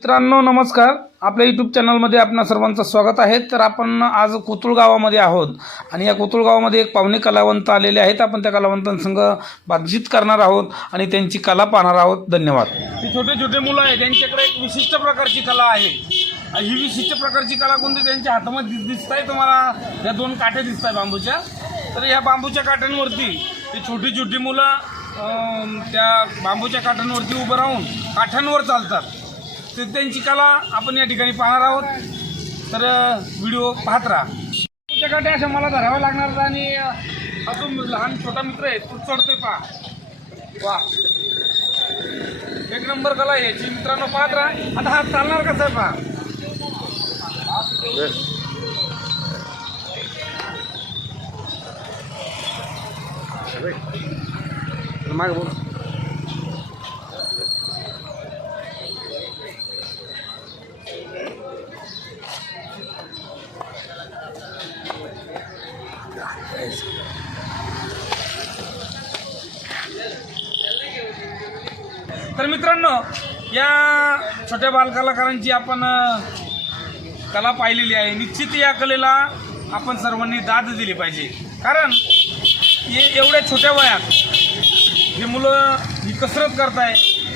मित्रांनो नमस्कार. आपल्या यूट्यूब चॅनलमध्ये आपणा सर्वांचं स्वागत आहे. तर आपण आज कोतुळ गावामध्ये आहोत. आणि या कोतुळ गावामध्ये एक पाहुणे कलावंत आलेले आहेत. आपण त्या कलावंतांसंग बातचीत करणार आहोत आणि त्यांची कला पाहणार आहोत. धन्यवाद. ही छोटे छोटे मुलं आहेत. त्यांच्याकडे एक विशिष्ट प्रकारची कला आहे. ही विशिष्ट प्रकारची कला कोणती? त्यांच्या हातामध्ये दिस दिसत आहे तुम्हाला. या दोन काठ्या दिसत आहे बांबूच्या. तर या बांबूच्या काठ्यांवरती ते छोटी छोटी मुलं त्या बांबूच्या काठ्यांवरती उभं राहून काठ्यांवर चालतात. तर त्यांची कला आपण या ठिकाणी पाहणार आहोत. तर व्हिडिओ पाहत राहा. काठ्या अशा मला धराव्या लागणार आणि अ, हा जो लहान छोटा मित्र आहे तो चढतोय पहा. वा. एक नंबर कला आहे याची. मित्रांनो पाहत राहा. आता हा चालणार कसा आहे पहा मागे बोल. तर मित्रांनो या छोट्या बालकलाकारांची आपण कला पाहिलेली आहे. निश्चित या कलेला आपण सर्वांनी दाद दिली पाहिजे. कारण हे एवढ्या छोट्या वयात हे मुलं ही कसरत करताय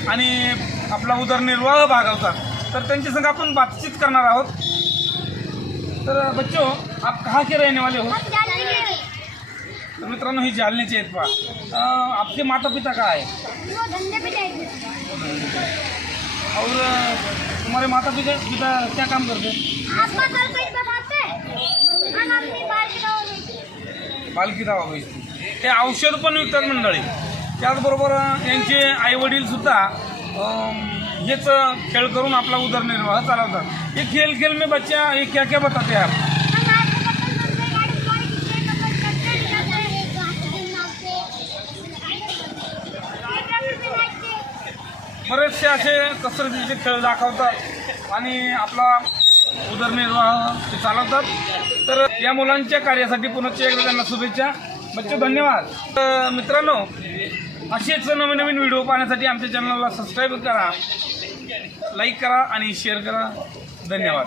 आणि आपला उदरनिर्वाह भागवतात. तर त्यांच्या संग आपण बातचीत करणार आहोत. तर बच्चो आप कहा के रहने वाले हो? तर मित्रांनो ही जालन्याचे आहेत पहा. आपके माता पिता का आहे और अ, तुम्हारे माता पिता पिता क्या काम करते? पालखी दावा होईल ते औषध पण विकतात मंडळी. त्याचबरोबर यांचे आईवडील सुद्धा अम, हेच खेळ करून आपला उदरनिर्वाह चालवतात. ये खेल खेल में बच्चा ये क्या क्या बताते हैं आप? बरेचसे असे कसरतीचे खेळ दाखवतात आणि आपला उदरनिर्वाह ते चालवतात. तर या मुलांच्या कार्यासाठी पुनश्च एकदा त्यांना शुभेच्छा. बच्चे धन्यवाद. तर मित्रांनो असेच नवीन नवीन व्हिडिओ पाहण्यासाठी आमच्या चॅनलला सबस्क्राईब करा लाईक करा आणि शेअर करा. धन्यवाद.